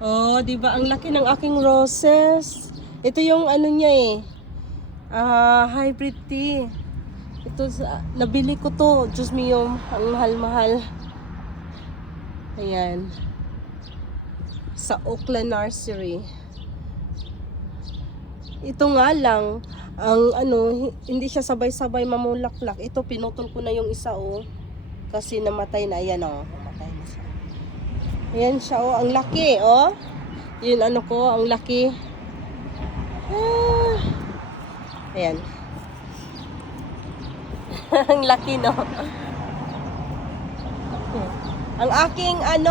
Oh, di ba? Ang laki ng aking roses. Ito yung ano niya eh. Hybrid tea. Ito, nabili ko to. Diyos mio, ang mahal-mahal. Ayan. Sa Oakland Nursery. Ito nga lang, ang hindi siya sabay-sabay mamulaklak. Ito, pinutol ko na yung isa oh. Kasi namatay na. Ayan oh, namatay na siya. Ayan siya oh, ang laki oh. Yun ko, ang laki. Ayan. Ang laki no. Ang aking ang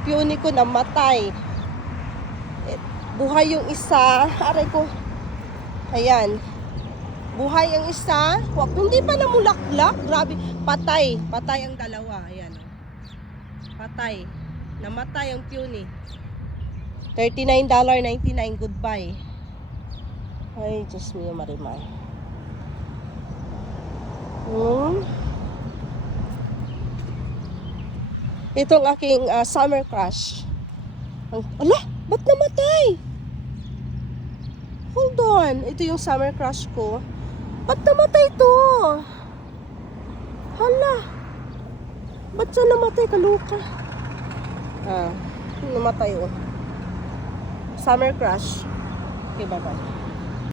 peony ko namatay. Buhay yung isa. Aray ko. Ayan. Buhay ang isa. Hindi pa namulaklak. Grabe. Patay. Patay ang dalawa. Ayan. Patay. Namatay ang peony. $39.99. Goodbye. Ay, Diyos mio, Marimar. Itong aking summer crush. Ala, ba't namatay? Hold on. Ito yung summer crush ko. Ba't namatay to? Hala. Ba't siya namatay? Kaluka. Namatay oh. Summer crush. Okay, bye-bye.